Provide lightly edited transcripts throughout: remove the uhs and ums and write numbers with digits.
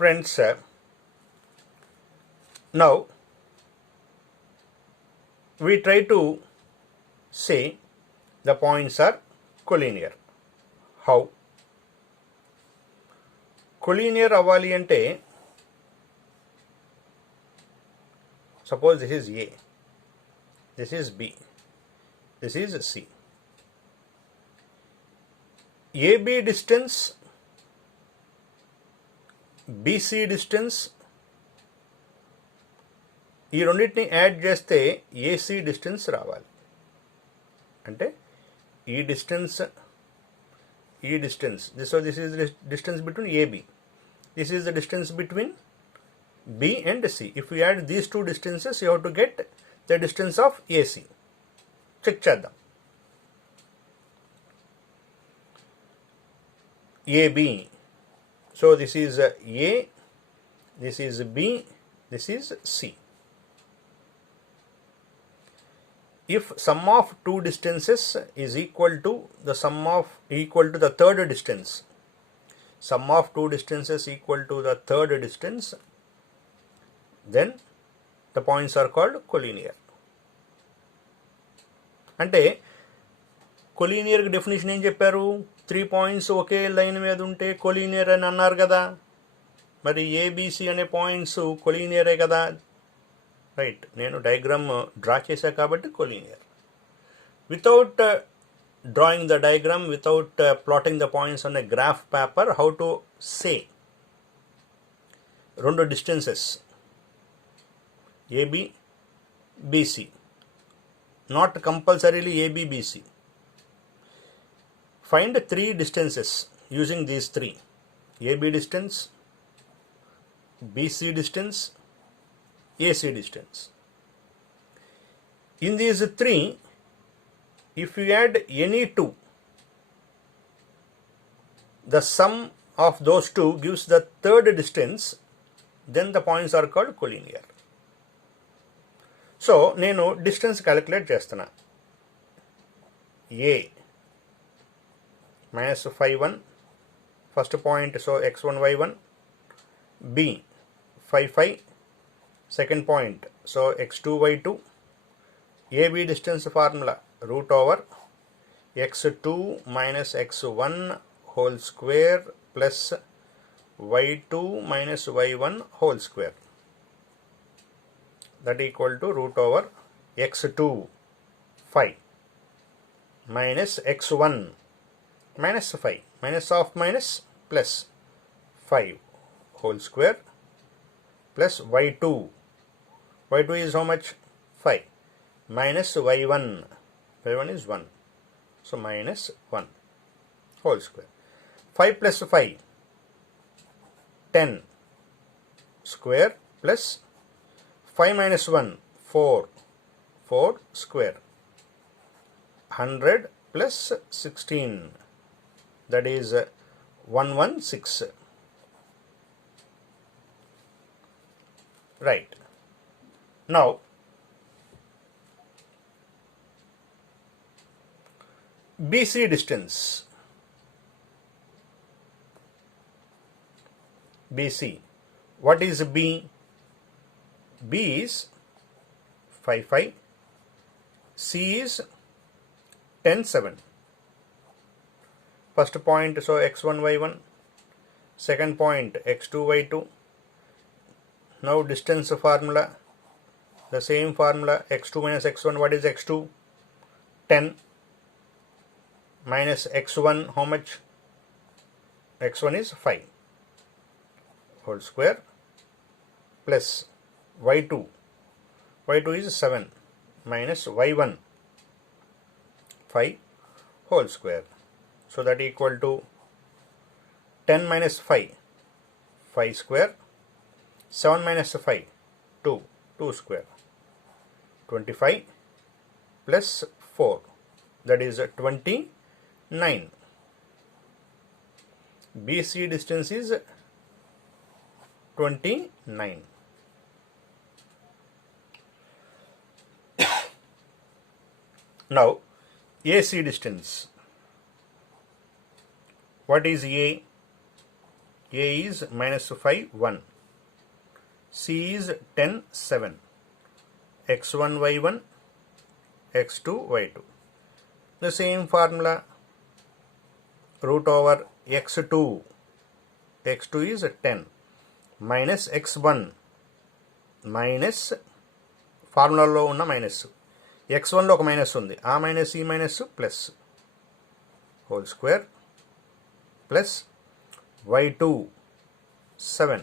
Friends, now we try to say the points are collinear. How? Collinear అవ్వాలి అంటే suppose this is A, this is B, this is C. AB distance, BC distance, ఈ రెండింటిని యాడ్ చేస్తే AC distance రావాలి. అంటే ఈ distance this is distance between A B, this is the distance between B and C. If you add these two distances, you have to get the distance of AC. Check చేద్దాం. AB. So this is A, this is B, this is C. If sum of two distances is equal to the the third distance, sum of two distances equal to the third distance, then the points are called collinear. అంటే collinear definition ఏం చెప్పారు? 3 పాయింట్స్ ఒకే లైన్ మీద ఉంటే కొలీనియర్ అని అన్నారు కదా. మరి ఏబిసి అనే పాయింట్స్ కొలీనియరే కదా. రైట్, నేను డయాగ్రామ్ డ్రా చేశా కాబట్టి collinear. Without drawing the diagram, without plotting the points on a graph paper, how to say రెండు distances AB, BC, not compulsorily AB, BC. Find 3 distances using these 3: AB distance, BC distance, AC distance. In these 3, if you add any 2, the sum of those 2 gives the third distance, then the points are called collinear. So నేను distance calculate చేస్తున్నా. A minus 5, 1 first point, so x1, y1. B 5, 5 second point, so x2, y2. AB distance formula root over x2 minus x1 whole square plus y2 minus y1 whole square. That equal to root over x2 5 minus x1 minus 5, minus of minus plus 5 whole square plus y2 is how much? 5 minus y1 is 1, so minus 1 whole square. 5 plus 5 10 square plus 5 minus 1 4 square. 100 plus 16, that is 116. Right. Now BC distance. BC. What is B? B is 5, 5. C is 10, 7. First point, so x1, y1. Second point, x2, y2. Now distance formula, the same formula, x2 minus x1. What is x2? 10 minus x1, how much? x1 is 5 whole square plus y2 is 7 minus y1 5 whole square. So that equal to 10 minus 5 square, 7 minus 5 2 square, 25 plus 4, that is 29. BC distance is 29. Now AC distance. What is A? A is minus 5, 1. C is 10, 7. X1, Y1, X2, Y2. The same formula, root over X2. X2 is 10 minus X1 minus ఫార్ములాలో ఉన్న మైనస్ x1లో ఒక మైనస్ ఉంది, ఆ మైనస్ ఈ minus plus whole square plus y2 7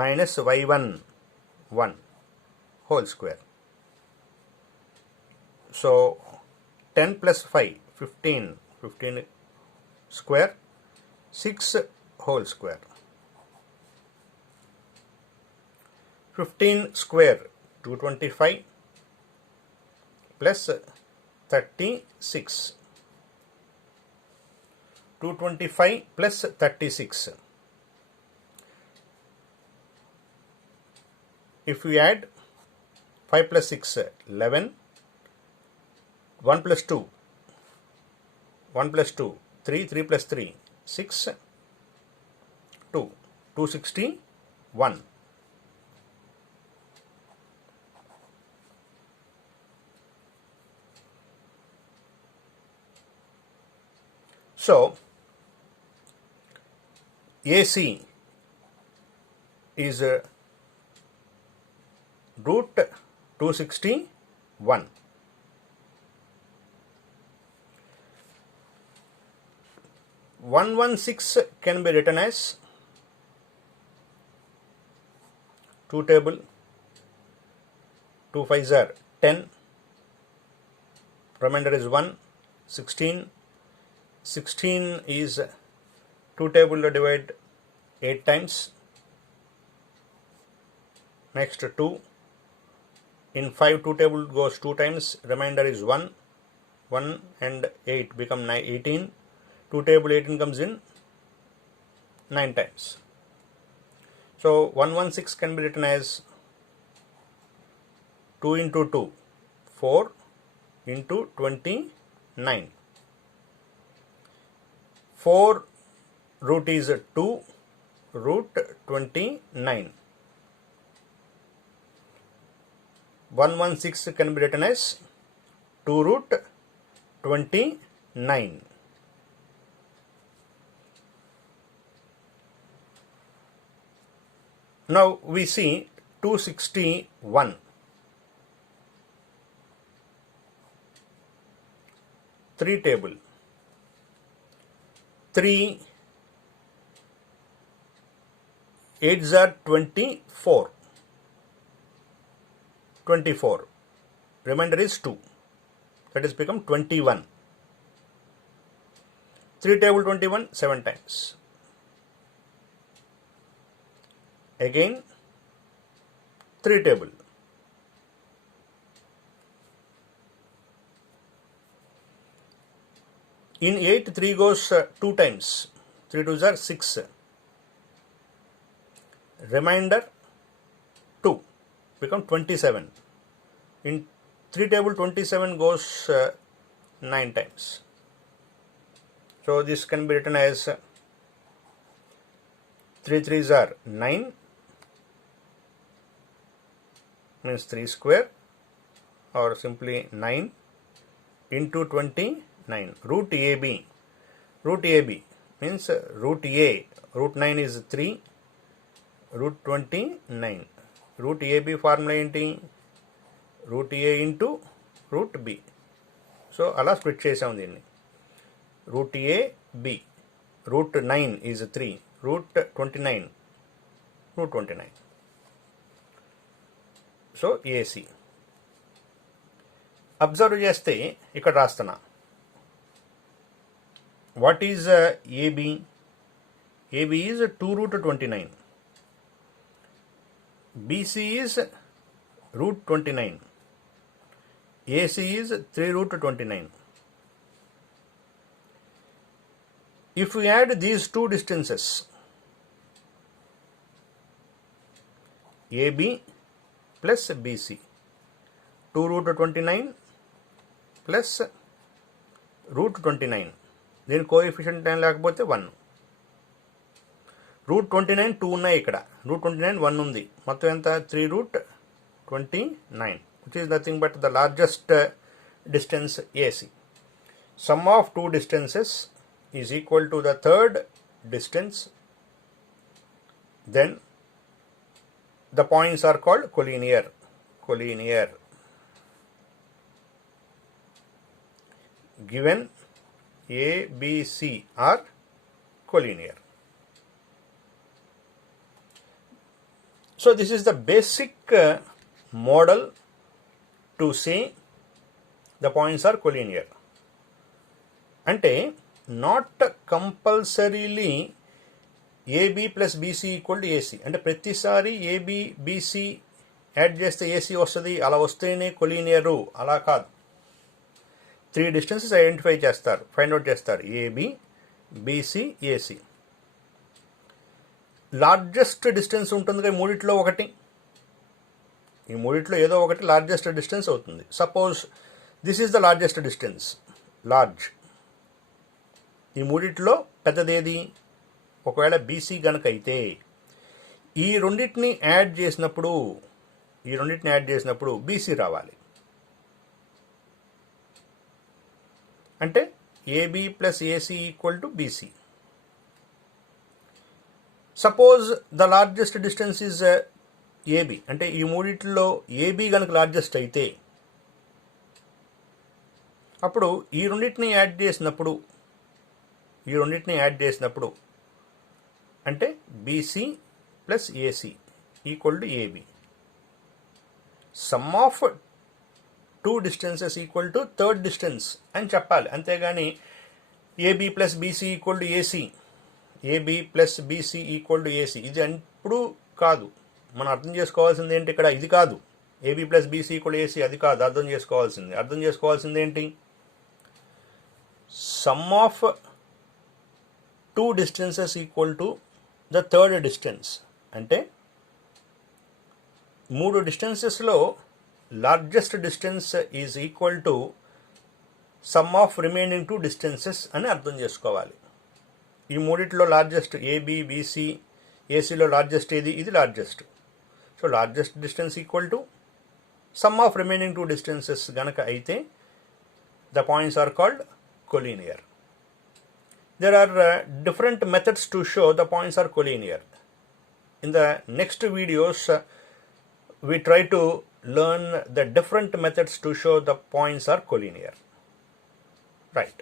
minus y1 1 whole square. So 10 ప్లస్ 5 15, 15 స్క్వేర్ 6 whole square. 15 square 225 plus 36. 225 plus 36. If we add 5 plus 6, 11. 1 plus 2, 1 plus 2, 3, 3 plus 3, 6, 2, 261. So, AC is root 261. One 116 can be written as 2 table, 2 5s are 10, remainder is 1, 16. 16 is 2 table to divide 8 times. Next 2. In 5 2 table goes 2 times. Remainder is 1. 1 and 8 become 18. 2 table 18 comes in 9 times. So 116 can be written as 2 into 2, 4 into 29. 4 root is 2 root 29. 116 can be written as 2 root 29. Now we see 261. 3 table. 3 8s are 24. 24. Remainder is 2. That is become 21. 3 table 21 7 times. Again 3 table. In 8 3 goes 2 times. 3 2s are 6. Remainder 2 become 27. In 3 table 27 goes 9 times. So this can be written as 3 3s are 9, means 3 square, or simply 9 into 29. Root AB. Root AB means root A. Root 9 is 3. Root 29. Root AB formula ఏంటి? Root A into root B. So అలా స్ప్లిట్ చేసాం దీన్ని. Root A B. Root 9 is 3. Root 29. Root 29. So AC. Observe చేస్తే ఇక్కడ రాస్తున్నా. What is AB? AB is 2 root 29. BC is root 29. AC is 3 root 29. If we add these two distances, AB plus BC, 2 root 29 plus root 29. దీని కోఎఫిషియంట్ లేకపోతే 1. రూట్ 29 2 ఉన్నాయి ఇక్కడ, రూట్ 29 1 ఉంది, మొత్తం ఎంత 3 రూట్ 29, which is nothing but the largest distance AC. Sum of two distances is equal to the third distance. Then the points are called collinear. Given A, B, C are collinear. So this is the basic model to say the points are collinear. అంటే not compulsorily A B plus B C equal to A C, అంటే ప్రతిసారి A B B C add చేస్తే A C వస్తుంది, అలా వస్తేనే collinear, అలా కాదు. 3 distances identify చేస్తారు, ఫైండ్ అవుట్ చేస్తారు, A B B C A C. Largest distance ఉంటుంది కదా మూడిట్లో ఒకటి, ఈ మూడిట్లో ఏదో ఒకటి లార్జెస్ట్ డిస్టెన్స్ అవుతుంది. Suppose this is the largest distance, large. ఈ మూడిట్లో పెద్దదేది? ఒకవేళ బీసీ గనక అయితే ఈ రెండింటిని యాడ్ చేసినప్పుడు బీసీ రావాలి. అంటే A B plus A C equal to B C. Suppose the largest distance is A B, అంటే ఈ మూడిట్లో ఏబి గనక లార్జెస్ట్ అయితే అప్పుడు ఈ రెండింటిని యాడ్ చేసినప్పుడు అంటే B C plus A C equal to A B. Sum of two distances equal to third distance అని చెప్పాలి, అంతేగాని A B plus B C equal to A C, A B plus B C equal to A C ఇది ఎప్పుడు కాదు. మనం అర్థం చేసుకోవాల్సింది ఏంటి ఇక్కడ? ఇది కాదు, A B plus B C equal A C అది కాదు అర్థం చేసుకోవాల్సింది ఏంటి? Sum of two distances equal to the third distance, అంటే 3 డిస్టెన్సెస్లో largest distance is equal to sum of remaining 2 distances అని అర్థం చేసుకోవాలి. ఈ మూడిట్లో లార్జెస్ట్ ఏబి బీసీ ఏసీలో లార్జెస్ట్ ఏది? ఇది largest. So largest distance equal to sum of remaining 2 distances గనక అయితే the points are called collinear. There are different methods to show the points are collinear. In the next videos, we try to learn the different methods to show the points are collinear. Right.